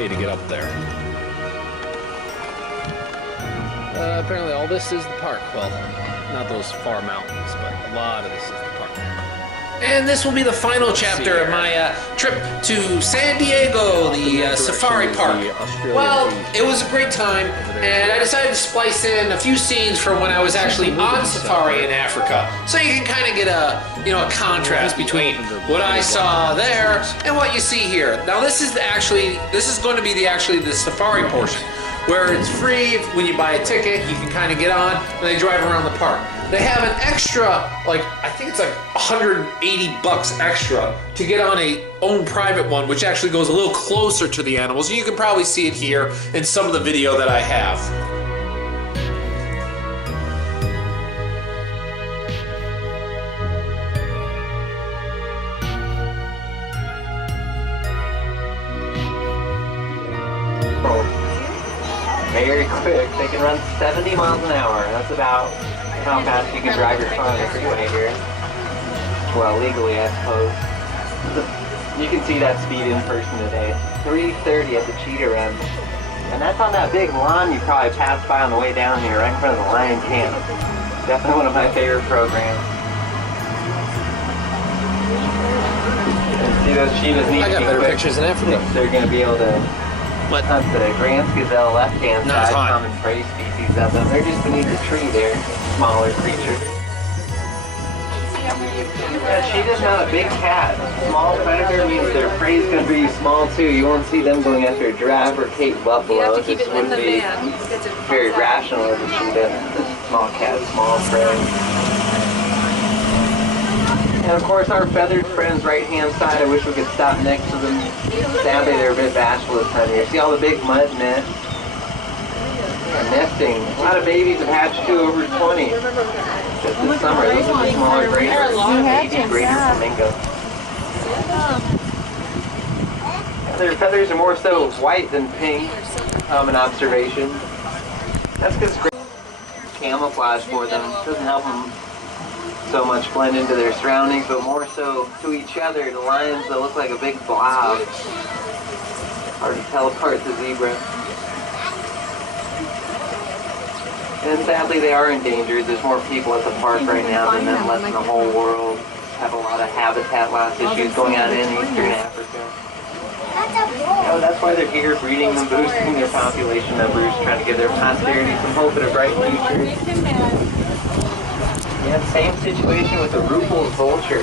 pay to get up there. Apparently all this is the park. Well, not those far mountains, but a lot of this is the park. And this will be the final chapter of my trip to San Diego, the safari park. Well, it was a great time, and I decided to splice in a few scenes from when I was actually on safari in Africa, so you can kind of get a contrast between what I saw there and what you see here. Now this is going to be the safari portion, where it's free. When you buy a ticket, you can kind of get on and they drive around the park. They have an extra, I think it's like $180 extra to get on a own private one, which actually goes a little closer to the animals. You can probably see it here in some of the video that I have. Very quick. They can run 70 miles an hour. That's about how fast you can drive your car on the freeway here. Well, legally, I suppose. You can see that speed in person today. 330 at the Cheetah Run. And that's on that big lawn you probably passed by on the way down here, right in front of the Lion Camp. Definitely one of my favorite programs. And see those cheetahs need I got better pictures in Africa. They're going to be able to hunt the Grant's gazelle left-hand side, common prey species of them. They're just beneath the tree there, smaller creatures. Yeah, cheetah's not a big cat. Small predator means their prey is going to be small too. You won't see them going after a giraffe or Cape buffalo. It just wouldn't be very rational as a cheetah. Small cat, small prey. And of course our feathered friends right hand side, I wish we could stop next to them. Sadly they're a bit bashful this time of year. See all the big mud nests? Yeah, nesting. A lot of babies have hatched too, over 20. Just this summer. Those are the smaller greater, baby greater flamingos. Their feathers are more so white than pink. Common observation. That's because camouflage for them. Doesn't help them so much blend into their surroundings, but more so to each other. The lions, they look like a big blob. Hard to tell apart the zebra. And sadly they are endangered. There's more people at the park right now than them left in the whole world. Have a lot of habitat loss issues going on in Eastern Africa. That's why they're here, breeding them, boosting their population numbers, trying to give their posterity some hope and a bright future. Yeah, same situation with the Rupel's vulture,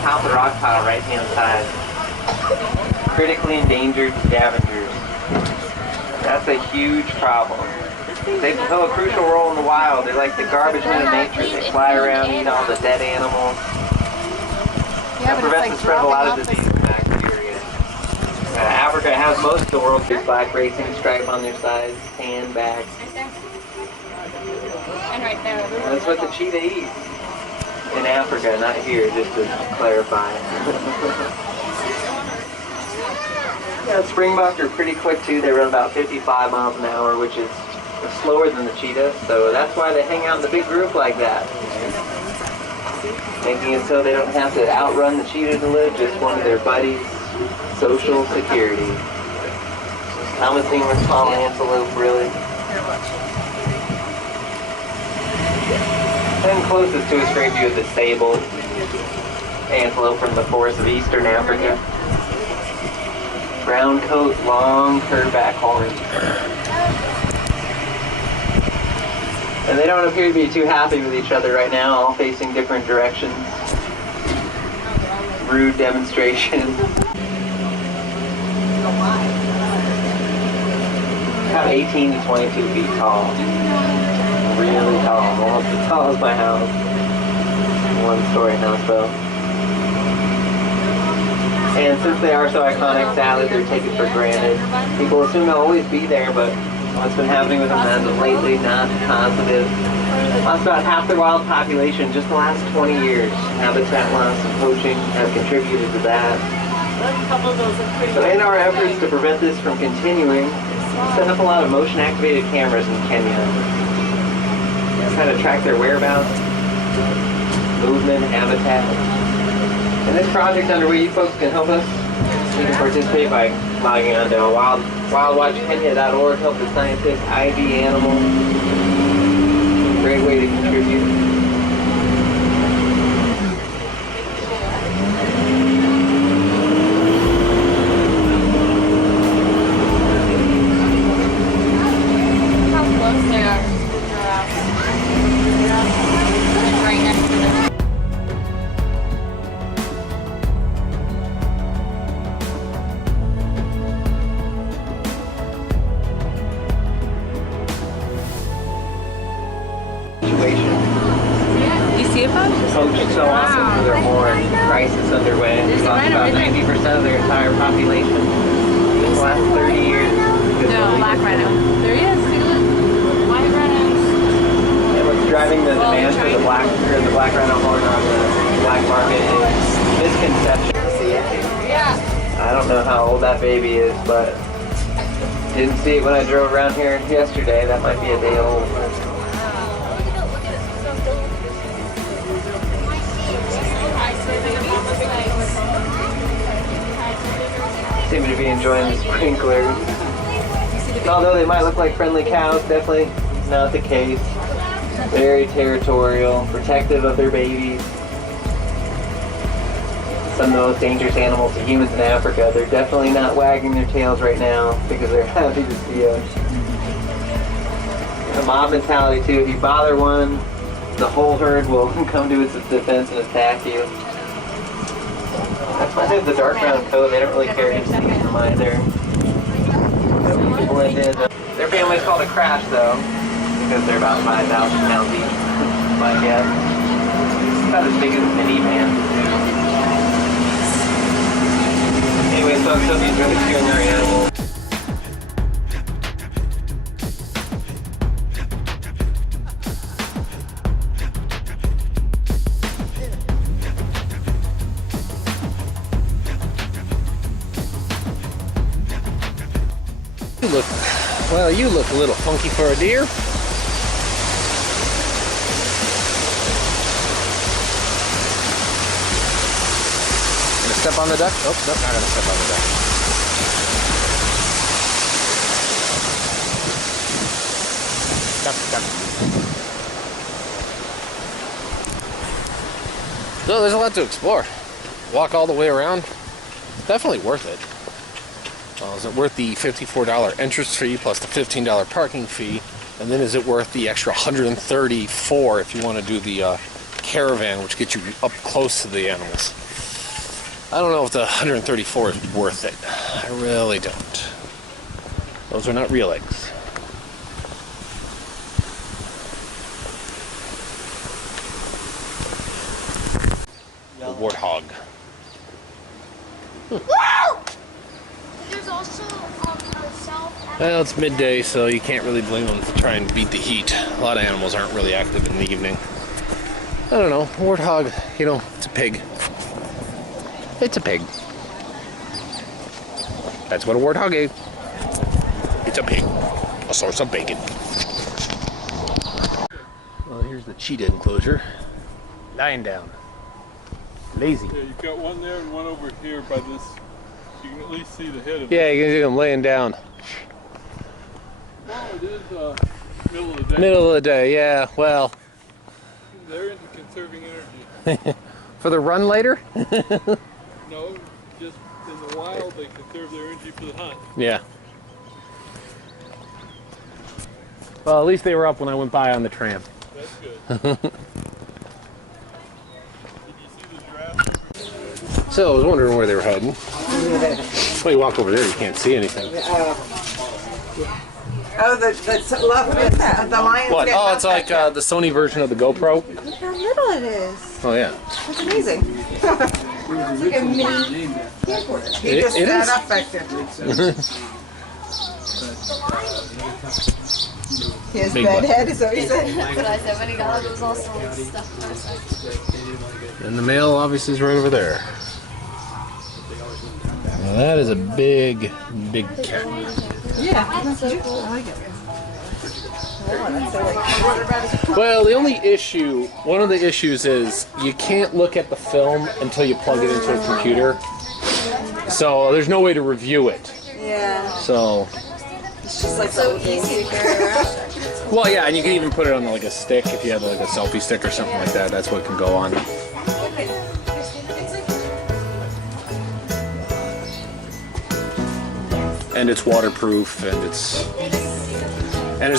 top of the rock pile, right-hand side. Critically endangered scavengers. That's a huge problem. They fulfill a crucial role in the wild. They're like the garbage men of nature. They fly around, eat all the dead animals. That prevents the spread of a lot of diseases and bacteria. Africa has most of the world's black racing stripe on their sides, tan back. That's what the cheetah eats in Africa, not here, just to clarify. Yeah, springbuck are pretty quick too. They run about 55 miles an hour, which is slower than the cheetah, so that's why they hang out in the big group like that. Making it so they don't have to outrun the cheetah to live, just one of their buddies. Social security. Common thing with small antelope, really. And closest to us, great view of the sable antelope from the forests of Eastern Africa. Brown coat, long curved back horns. And they don't appear to be too happy with each other right now, all facing different directions. Rude demonstration. About 18 to 22 feet tall. Really tall, almost as tall as my house. One-story house though. And since they are so iconic, sadly they're taken for granted. People assume they'll always be there, but what's been happening with them as of lately, not positive. Lost about half their wild population just the last 20 years. Habitat loss and poaching have contributed to that. So in our efforts to prevent this from continuing, we set up a lot of motion-activated cameras in Kenya. Try to track their whereabouts, movement, habitat. And this project underway, you folks can help us You can participate by logging on to wildwatchkenya.org, help the scientists ID animals. Great way to contribute. Poached so often for their more crisis underway. They lost about 90% of their entire population in the last 30 years. No, black rhino. There he is. See, look. White rhinos. And what's driving the demand for the black rhino horn on the black market is misconception. Yeah. I don't know how old that baby is, but didn't see it when I drove around here yesterday. That might be a day old. Seem to be enjoying the sprinklers. Although they might look like friendly cows, definitely not the case. Very territorial, protective of their babies. Some of the most dangerous animals to humans in Africa. They're definitely not wagging their tails right now because they're happy to see us. A mob mentality too. If you bother one, the whole herd will come to its defense and attack you. That's why they have the dark brown coat. They don't really care who sees them either. So we can blend in. Their family's called a crash though, because they're about 5,000 pounds each, my guess. About as big as a minivan. Anyway, folks, hope you enjoy the viewing our animals. You look a little funky for a deer. Gonna step on the duck? Oh, nope, not gonna step on the duck. Duck, duck. So there's a lot to explore. Walk all the way around. Definitely worth it. Well, is it worth the $54 entrance fee plus the $15 parking fee? And then is it worth the extra $134 if you want to do the caravan, which gets you up close to the animals? I don't know if the $134 is worth it. I really don't. Those are not real eggs. The warthog. There's also a South. Well, it's midday, so you can't really blame them to try and beat the heat. A lot of animals aren't really active in the evening. I don't know. Warthog, you know, it's a pig. It's a pig. That's what a warthog is. It's a pig. A source of bacon. Well, here's the cheetah enclosure. Lying down. Lazy. Yeah, you've got one there and one over here by this. You can at least see the head of it. Yeah, you can see them laying down. Well, it is middle of the day. Middle of the day, yeah. Well. They're into conserving energy. For the run later? No, just in the wild they conserve their energy for the hunt. Yeah. Well, at least they were up when I went by on the tram. That's good. Did you see the giraffe? So I was wondering where they were heading. Well, you walk over there, you can't see anything. Oh, the lion's What? getting Oh, up it's like there. the Sony version of the GoPro. Look how little it is. Oh yeah. That's amazing. It's like a mini camcorder. He just It sat is. up back there. His Big bed butt. head is what he said. That's what I said. When he got up, it was all stuff. And the male obviously is right over there. Now that is a big, big cat. Yeah, that's so cool. I like it. Well, the only issue, one of the issues is you can't look at the film until you plug it into a computer. So there's no way to review it. Yeah. So, It's just like so easy to carry around. well, yeah, and you can even put it on like a stick if you have like a selfie stick or something like that. That's what can go on. And it's waterproof, and it's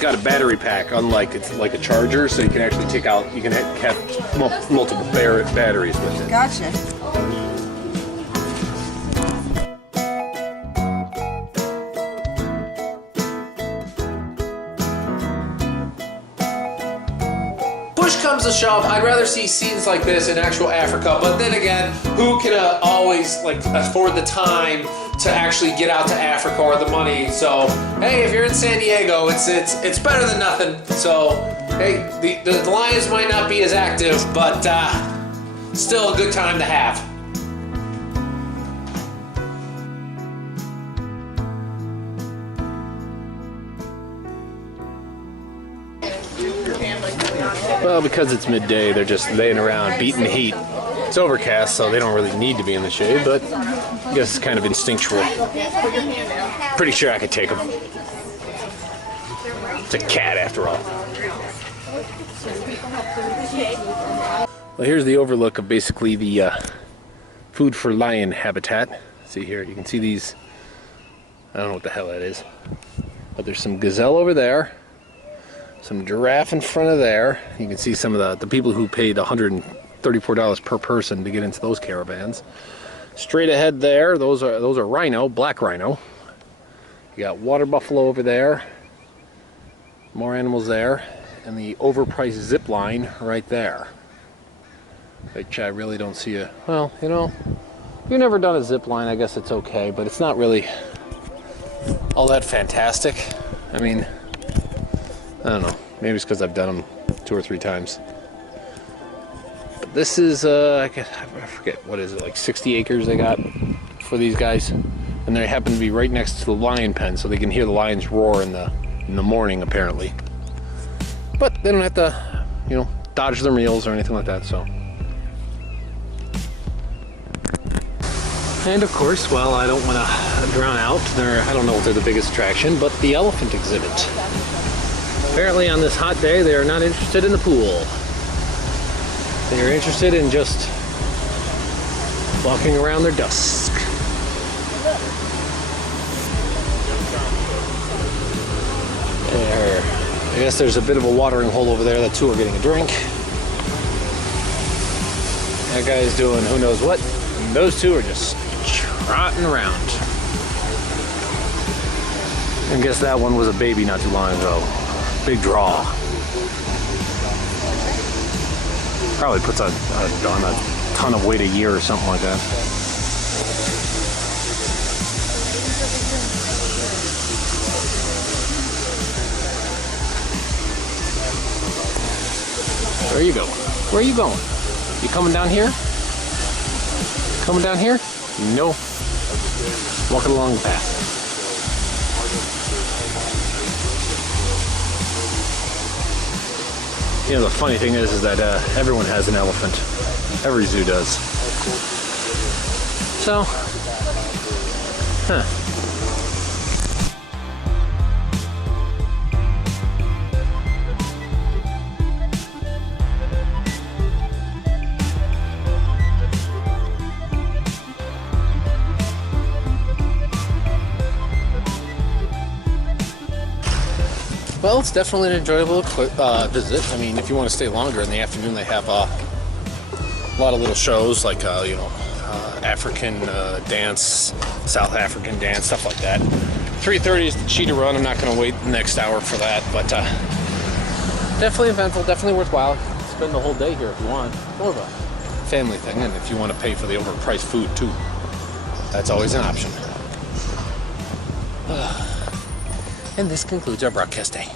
got a battery pack, unlike it's like a charger, so you can actually take out, you can have multiple batteries with it. Gotcha. Push comes to shove, I'd rather see scenes like this in actual Africa, but then again, who can always like afford the time to actually get out to Africa or the money? So hey, if you're in San Diego, it's better than nothing. So hey, the Lions might not be as active, but still a good time to have. Well, because it's midday, they're just laying around beating the heat. It's overcast, so they don't really need to be in the shade, but I guess it's kind of instinctual. Pretty sure I could take them. It's a cat, after all. Well, here's the overlook of basically the food for lion habitat. See here, you can see these. I don't know what the hell that is, but there's some gazelle over there. Some giraffe in front of there. You can see some of the people who paid $134 per person to get into those caravans. Straight ahead there, those are rhino, black rhino. You got water buffalo over there. More animals there. And the overpriced zip line right there. Which I really don't see a, well, you know, if you've never done a zip line, I guess it's okay, but it's not really all that fantastic. I mean, I don't know. Maybe it's because I've done them 2 or 3 times. But this is, I forget, what is it, like 60 acres they got for these guys? And they happen to be right next to the lion pen, so they can hear the lions roar in the morning, apparently. But they don't have to, you know, dodge their meals or anything like that, so. And of course, well, I don't want to drown out. I don't know if they're the biggest attraction, but the elephant exhibit. Apparently on this hot day, they are not interested in the pool. They are interested in just walking around their dusk. There. I guess there's a bit of a watering hole over there that 2 are getting a drink. That guy's doing who knows what. And those 2 are just trotting around. I guess that one was a baby not too long ago. Big draw. Probably puts on a ton of weight a year or something like that. Where are you going? Where are you going? You coming down here? Coming down here? No. Walking along the path. You know, the funny thing is that everyone has an elephant. Every zoo does. So, huh. Well, it's definitely an enjoyable visit. I mean, if you want to stay longer in the afternoon, they have a lot of little shows like, you know, African dance, South African dance, stuff like that. 3:30 is the cheetah run. I'm not going to wait the next hour for that, but definitely eventful, definitely worthwhile. Spend the whole day here if you want. More of a family thing, and if you want to pay for the overpriced food too, that's always an option. And this concludes our broadcast day.